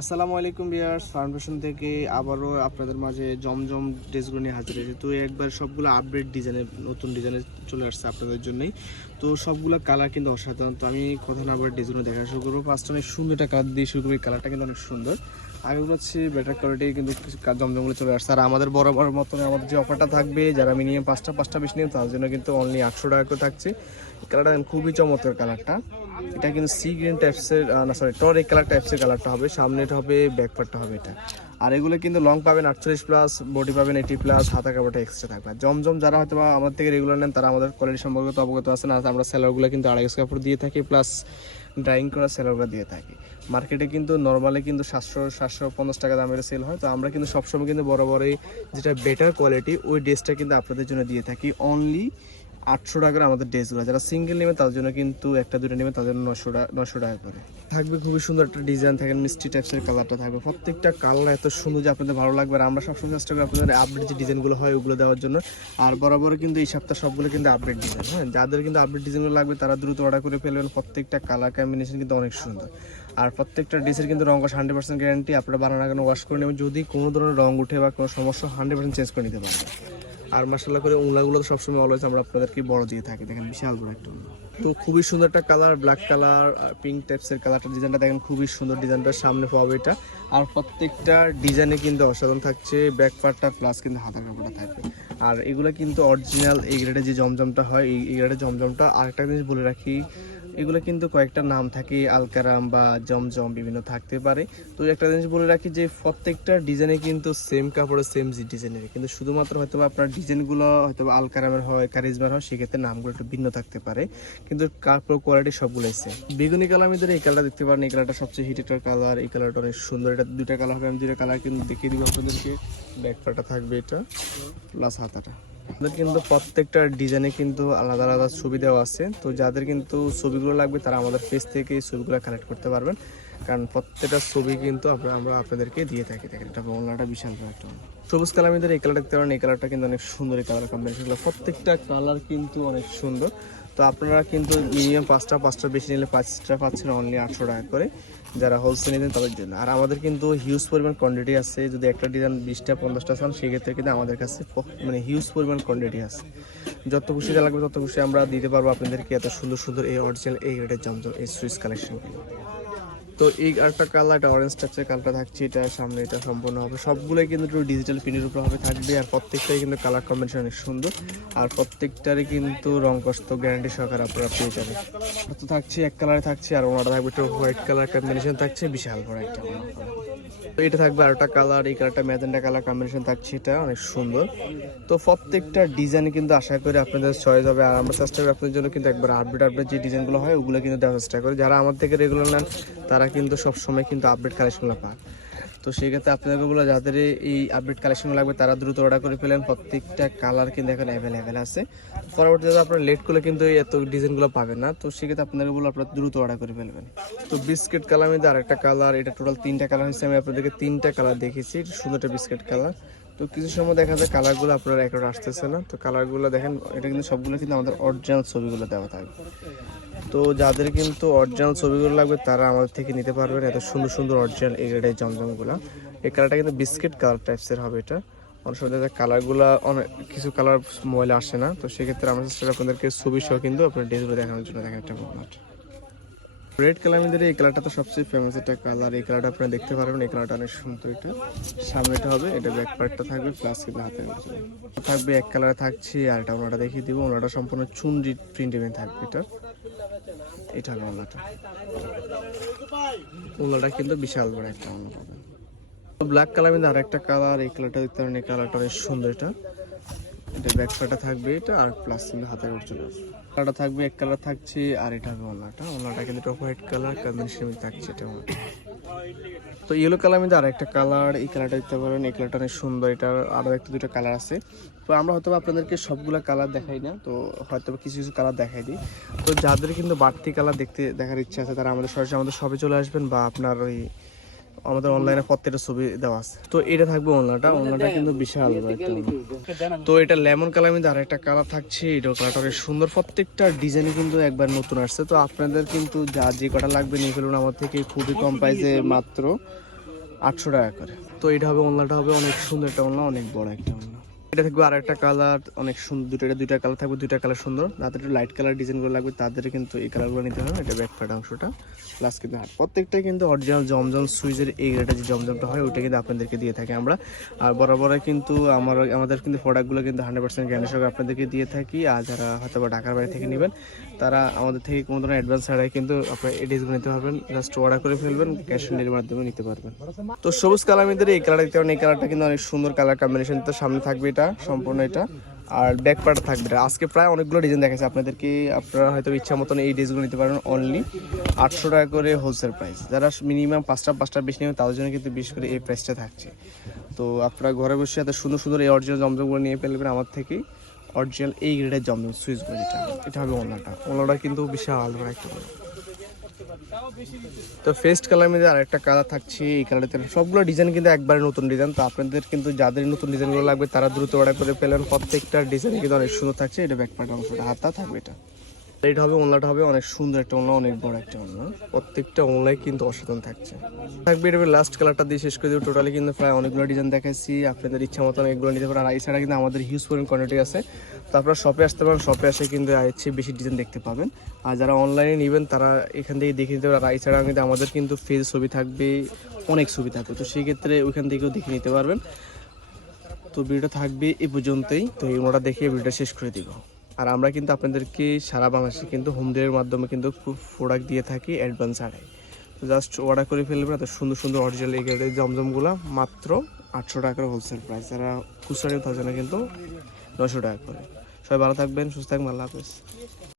আসসালামু আলাইকুম বিয়ার্স ফাউন্ডেশন থেকে আবারও আপনাদের মাঝে জমজম ড্রেসগুলো নিয়ে হাজির হয়েছে। তো একবার সবগুলো আপডেট ডিজাইনে নতুন ডিজাইনে চলে আসছে আপনাদের জন্যই। তো সবগুলো কালার কিন্তু অসাধারণ। তো আমি কথা না আবার ডিজাইনও দেখা শুরু করব। ফার্স্ট অনেক সুন্দর একটা কালার দিয়ে শুরু করি কালারটা কিন্তু অনেক সুন্দর। আগেগুলো হচ্ছে বেটার কোয়ালিটি কিন্তু জমজমগুলো চলে আসছে। আর আমাদের বড় মতন আমাদের যে অফারটা থাকবে, যারা মিনিমাম পাঁচটা পাঁচটা বেশি নেবে তার জন্য কিন্তু অনলি আটশো টাকা করে থাকছে। কালারটা খুবই চমৎকার কালারটা এটা কিন্তু সি গ্রিন টাইপসের না সরি টর কালার টাইপসের কালারটা হবে। সামনে এটা হবে ব্যাক পার্টটা হবে এটা। আর এগুলো কিন্তু লং পাবেন আটচল্লিশ প্লাস বডি পাবেন এইটি প্লাস হাতা কাপড়টা এক্সট্রা থাকবে। জমজম যারা হয়তো বা আমাদের থেকে রেগুলার নেন, তারা আমাদের কোয়ালিটি সম্পর্কে তো অবগত আছেন। আর আমরা সেলারগুলো কিন্তু আড়াইশ কাপড় দিয়ে থাকি প্লাস ড্রাইং করা স্যালারগুলো দিয়ে থাকি। মার্কেটে কিন্তু নর্মালি কিন্তু সাতশো সাতশো পঞ্চাশ টাকা দামের সেল হয়। তো আমরা কিন্তু সবসময় কিন্তু বড় বড় এই যেটা বেটার কোয়ালিটি ওই ড্রেসটা কিন্তু আপনাদের জন্য দিয়ে থাকি। অনলি আটশো টাকা করে আমাদের ড্রেসগুলো। যারা সিঙ্গেল নেবে, তার জন্য কিন্তু একটা, দুটো নেবে তাদের জন্য নশো টাকা নশো টাকা করে। থাকবে খুবই সুন্দর একটা ডিজাইন থাকে মিষ্টি টাইপসের কালারটা থাকবে। প্রত্যেকটা কালার এত সুন্দর যে আপনাদের ভালো লাগবে আর আমরা সবসময় চেষ্টা করি আপনাদের আপডেট যে ডিজাইনগুলো হয়, ওগুলো দেওয়ার জন্য। আর বরাবর কিন্তু এই সপ্তাহ সবগুলো কিন্তু আপডেট ডিজাইন হ্যাঁ? যাদের কিন্তু আপডেট ডিজাইনগুলো লাগবে, তারা দ্রুত অর্ডার করে ফেলবেন। প্রত্যেকটা কালার কম্বিনেশন কিন্তু অনেক সুন্দর। আর প্রত্যেকটা ড্রেসের কিন্তু রঙ হান্ড্রেড পার্সেন্ট গ্যারান্টি আপনারা বানানো আগানো ওয়াশ করে নেবেন? যদি কোনো ধরনের রঙ উঠে বা কোনো সমস্যা হান্ড্রেড পার্সেন্ট চেঞ্জ করে নিতে পারবেন। আর মাসাল্লাহ করে উংলাগুলো তো সবসময় অলওয়েজ আমরা আপনাদেরকে বড় দিয়ে থাকি। দেখেন বিশাল বড় একটা। তো খুবই সুন্দর একটা কালার ব্ল্যাক কালার পিঙ্ক টাইপসের কালারটা ডিজাইনটা দেখেন, খুবই সুন্দর ডিজাইনটা সামনে পাবে এটা। আর প্রত্যেকটা ডিজাইনে কিন্তু অসাধারণ থাকছে ব্যাক পার্টটা প্লাস কিন্তু হাতার কাপড়টা থাকবে। আর এগুলো কিন্তু অরিজিনাল এই গ্রেডে যে জমজমটা হয়, এই এই গ্রেডের জমজমটা আরেকটা জিনিস বলে রাখি এগুলো কিন্তু কয়েকটা নাম থাকে, আলকারাম বা জমজম বিভিন্ন থাকতে পারে। তো একটা জিনিস বলে রাখি যে, প্রত্যেকটা ডিজাইনে কিন্তু সেম কাপড়ের সেম ডিজাইনের কিন্তু শুধুমাত্র হয়তো আপনার ডিজাইনগুলো হয়তো আলকারামের হয়, কারিজমার হয়, সেক্ষেত্রে নামগুলো একটু ভিন্ন থাকতে পারে। কিন্তু কাপড় কোয়ালিটি সবগুলো এসে বেগুনি কালার মধ্যে এই কালারটা দেখতে পারেন, এই কালারটা সবচেয়ে হিটেড কালার এই কালারটা অনেক সুন্দর। এটা দুইটা কালার হবে, আমি দুইটা কালার কিন্তু দেখিয়ে দিব আপনাদেরকে। ব্যাক থাকবে এটা প্লাস হাতাটা। আমাদের কিন্তু প্রত্যেকটা ডিজাইনে কিন্তু আলাদা আলাদা ছবি দেওয়া আছে। তো যাদের কিন্তু ছবিগুলো লাগবে, তারা আমাদের পেজ থেকে ছবিগুলো কালেক্ট করতে পারবেন। কারণ প্রত্যেকটা ছবি কিন্তু আমরা আমরা আপনাদেরকে দিয়ে থাকি। দেখেন, এটা বাংলাটা বিশাল একটা সবুজ কালার মধ্যে এই কালারটা দেখতে পারেন। এই কালারটা কিন্তু অনেক সুন্দর এই কালার কম্বিনেশনগুলো প্রত্যেকটা কালার কিন্তু অনেক সুন্দর। তো আপনারা কিন্তু মিনিমাম পাঁচটা পাঁচটা বেশি নিলে পাঁচটা পাচ্ছেন অনলি আটশো টাকা করে যারা হোলসেল নিতেন তাদের জন্য। আর আমাদের কিন্তু হিউজ পরিমাণ কোয়ান্টিটি আছে, যদি একটা ডিজাইন বিশটা, পঞ্চাশটা চান, সেক্ষেত্রে কিন্তু আমাদের কাছে মানে হিউজ পরিমাণ কোয়ান্টিটি আছে। যত খুশি যা লাগবে তত খুশি আমরা দিতে পারব আপনাদেরকে এত সুন্দর সুন্দর এই অরিজিনাল এই রেটের জমজম এই সুইচ কালেকশনগুলো তো এই একটা কালার, এটা অরেঞ্জ টাচের কালারটা থাকছে, এটা সামনে এটা সম্পূর্ণ হবে। সবগুলোই কিন্তু একটু ডিজিটাল প্রিন্টের উপর হবে, থাকবে আর প্রত্যেকটাই কিন্তু কালার কম্বিনেশন অনেক সুন্দর। আর প্রত্যেকটারই কিন্তু রং কষ্ট গ্যারান্টি সহকারে আপনারা পেয়ে যাবেন। তো থাকছে এক কালারে থাকছে, আর ওনাটা থাকবে একটু হোয়াইট কালার কম্বিনেশন থাকছে, বিশাল বড় একটা এটা থাকবে আরেকটা কালার এই কালারটা ম্যাজেন্টা কালার কম্বিনেশন থাকছে এটা, অনেক সুন্দর। তো প্রত্যেকটা ডিজাইন কিন্তু আশা করি আপনাদের চয়েস হবে। আর আমরা চেষ্টা করি আপনাদের জন্য কিন্তু একবার আপডেট আপডেট যে ডিজাইনগুলো হয়, ওগুলো কিন্তু দেওয়ার চেষ্টা করি। যারা আমার থেকে রেগুলার নেন, তারা কিন্তু সবসময় কিন্তু আপডেট কালেকশনগুলো পায়। তো সেক্ষেত্রে আপনাদেরকে বলো যাদের এই আপডেট কালেকশন লাগবে, তারা দ্রুত অর্ডার করে ফেলেন। প্রত্যেকটা কালার কিন্তু এখন অ্যাভেলেবেল আছে। পরবর্তীতে আপনারা লেট করলে কিন্তু এত ডিজাইনগুলো পাবেন না। তো সেক্ষেত্রে আপনাদেরকে বলো আপনারা দ্রুত অর্ডার করে ফেলবেন। তো বিস্কিট কালার মধ্যে আরেকটা কালার এটা টোটাল তিনটা কালার হয়েছে। আমি আপনাদেরকে তিনটা কালার দেখেছি সুন্দরটা সুন্দর একটা বিস্কিট কালার তো কিছু সময় দেখা যায় কালারগুলো আপনার একটা আসতেছে না। তো কালারগুলো দেখেন, এটা কিন্তু সবগুলো কিন্তু আমাদের অরিজিনাল ছবিগুলো দেওয়া থাকবে। তো যাদের কিন্তু অরিজিনাল ছবিগুলো লাগবে, তারা আমাদের থেকে নিতে পারবেন এত সুন্দর সুন্দর অরিজিনাল এই রেডের জমজমগুলো। এই কালারটা কিন্তু বিস্কিট কালার টাইপসের হবে এটা। অনেক সময় দেখা কালারগুলো অনেক, কিছু কালার মোবাইলে আসে না। তো সেক্ষেত্রে আমরা চেষ্টা আপনাদেরকে ছবি সহ কিন্তু আপনার ডেসগুলো দেখানোর জন্য দেখেন একটা রেড কালার মধ্যে এই কালারটা তো সবচেয়ে ফেমাস একটা কালার এই কালারটা আপনারা দেখতে পারবেন, এই কালারটা অনেক সুন্দর এটা। সামনেটা হবে, এটা ব্যাক পার্টটা থাকবে প্লাস কিন্তু হাতে থাকবে এক কালারে থাকছে, আর এটা ওনাটা দেখিয়ে দিব, ওনাটা সম্পূর্ণ চুনরি প্রিন্টের থাকবে এটা। এটা হবে ওনাটা। ওনাটা কিন্তু বিশাল বড় একটা ওনা পাবেন ব্ল্যাক কালার মধ্যে আরেকটা কালার এই কালারটা দেখতে পারেন, এই কালারটা অনেক সুন্দর এটা। এটা ব্যাক পার্টটা থাকবে, এটা আর প্লাস কিন্তু হাতের চলে আসবে। কালারটা থাকবে, এক কালার থাকছে, আর এটা হবে ওনাটা ওনাটা কিন্তু এটা হোয়াইট কালার কম্বিনেশন থাকছে এটা তো ইয়েলো কালার মধ্যে আরেকটা কালার এই কালারটা দেখতে পারেন, এই কালারটা অনেক সুন্দর, এটা আরও একটা দুটো কালার আছে। তো আমরা হয়তো আপনাদেরকে সবগুলো কালার দেখাই না, তো হয়তো কিছু কিছু কালার দেখাই দিই। তো যাদের কিন্তু বাড়তি কালার দেখতে, দেখার ইচ্ছা আছে, তারা আমাদের, সরাসরি আমাদের সবে চলে আসবেন বা আপনার ওই আমাদের অনলাইনে প্রত্যেকটা ছবি দেওয়া আছে। তো এটা থাকবে ওনাটা। ওনাটা কিন্তু বিশাল। তো এটা লেমন কালার মধ্যে আর একটা কালার থাকছে। এটা কালারটা সুন্দর। প্রত্যেকটা ডিজাইন কিন্তু একবার নতুন আসছে। তো আপনাদের কিন্তু যা যে কটা লাগবে নিয়ে ফেলুন। আমার থেকে খুবই কম প্রাইসে মাত্র আটশো টাকা করে। তো এটা হবে ওনলাটা হবে অনেক সুন্দর একটা ওনলা অনেক বড় একটা ওনলা এটা থাকবে আর একটা কালার, অনেক সুন্দর দুটো, এটা দুইটা কালার থাকবে, দুইটা কালার সুন্দর। যাদের একটু লাইট কালার ডিজাইনগুলো লাগবে, তাদের কিন্তু এই কালারগুলো নিতে হবে এটা ব্যাক পার্ট অংশটা প্লাস কিন্তু হাত। প্রত্যেকটা কিন্তু অরিজিনাল জমজম সুইজের এই গ্রেডে যে জমজমটা হয় ওইটা কিন্তু আপনাদেরকে দিয়ে থাকি আমরা। আর বরাবর কিন্তু আমার, আমাদের কিন্তু প্রোডাক্টগুলো কিন্তু হান্ড্রেড পার্সেন্ট গ্যারান্টি সঙ্গে আপনাদেরকে দিয়ে থাকি, আর যারা হয়তো বা ঢাকার বাইরে থেকে নেবেন, তারা আমাদের থেকে কোনো ধরনের অ্যাডভান্স ছাড়াই কিন্তু আপনার এই ড্রেসগুলো নিতে পারবেন জাস্ট অর্ডার করে ফেলবেন ক্যাশ অন ডেলিভারির মাধ্যমে নিতে পারবেন। তো সবুজ কালার মধ্যে এই কালার দেখতে পারেন এই কালারটা কিন্তু অনেক সুন্দর কালার কম্বিনেশন তো সামনে থাকবে এটা। সম্পূর্ণ এটা। আর ব্যাক পার্ট থাকবে আজকে প্রায় অনেকগুলো ডিজাইন দেখাচ্ছে আপনাদেরকে। আপনারা হয়তো ইচ্ছা মতন এই ড্রেসগুলো নিতে পারেন অনলি আটশো টাকা করে হোলসেল প্রাইস যারা মিনিমাম পাঁচটা পাঁচটা বেশি নেবেন তাদের জন্য কিন্তু বিশেষ করে এই প্রাইসটা থাকছে। তো আপনারা ঘরে বসে এত সুন্দর সুন্দর এই অরিজিনাল জমজমগুলো নিয়ে ফেলবেন আমার থেকেই অরিজিনাল এই গ্রেডের জমজম সুইচগুলো যেটা। এটা হবে ওনাটা ওনাটা কিন্তু বিশাল বড় একটা। তো ফেস্ট কালার মধ্যে আরেকটা কালার থাকছে, এই কালারটা সবগুলো ডিজাইন কিন্তু একবারে নতুন ডিজাইন তো আপনাদের কিন্তু যাদের নতুন ডিজাইনগুলো লাগবে তারা দ্রুত অর্ডার করে পেলেন প্রত্যেকটা ডিজাইন কিন্তু অনেক সুন্দর থাকছে, এটা ব্যাকপার্ট অংশটা, হাতা থাকবে এটা। এটা হবে ওনলাটা হবে অনেক সুন্দর একটা ওনলা অনেক বড় একটা ওনলা প্রত্যেকটা ওনলাই কিন্তু অসাধারণ থাকছে। থাকবে এটা লাস্ট কালারটা দিয়ে শেষ করে দিব। টোটালি কিন্তু প্রায় অনেকগুলো ডিজাইন দেখাচ্ছি আপনাদের ইচ্ছা মতন এগুলো নিতে পারেন। আর এছাড়া কিন্তু আমাদের হিউজ পরিমাণ কোয়ান্টিটি আছে। তো আপনারা শপে আসতে পারেন শপে আসে কিন্তু এর বেশি ডিজাইন দেখতে পাবেন। আর যারা অনলাইনে নেবেন তারা এখান থেকে দেখে নিতে পারেন। আর এছাড়া কিন্তু আমাদের কিন্তু ফেজ ছবি থাকবে অনেক ছবি থাকবে। তো সেই ক্ষেত্রে ওইখান থেকেও দেখে নিতে পারবেন। তো ভিডিওটা থাকবে এই পর্যন্তই। তো এই ওটা দেখে ভিডিওটা শেষ করে দিব। আর আমরা কিন্তু আপনাদেরকে সারা বাংলাদেশে কিন্তু হোম ডেলিভারির মাধ্যমে কিন্তু খুব প্রোডাক্ট দিয়ে থাকি অ্যাডভান্স আড়াই। তো জাস্ট অর্ডার করে ফেলবেন, এত সুন্দর সুন্দর অরিজিনাল এই গ্রেডের জমজমগুলো, মাত্র আটশো টাকা করে হোলসেল প্রাইস যারা খুচরা কিন্তু তার জন্য কিন্তু নশো টাকা করে। সবাই ভালো থাকবেন, সুস্থ থাকবেন, আল্লাহ হাফেজ।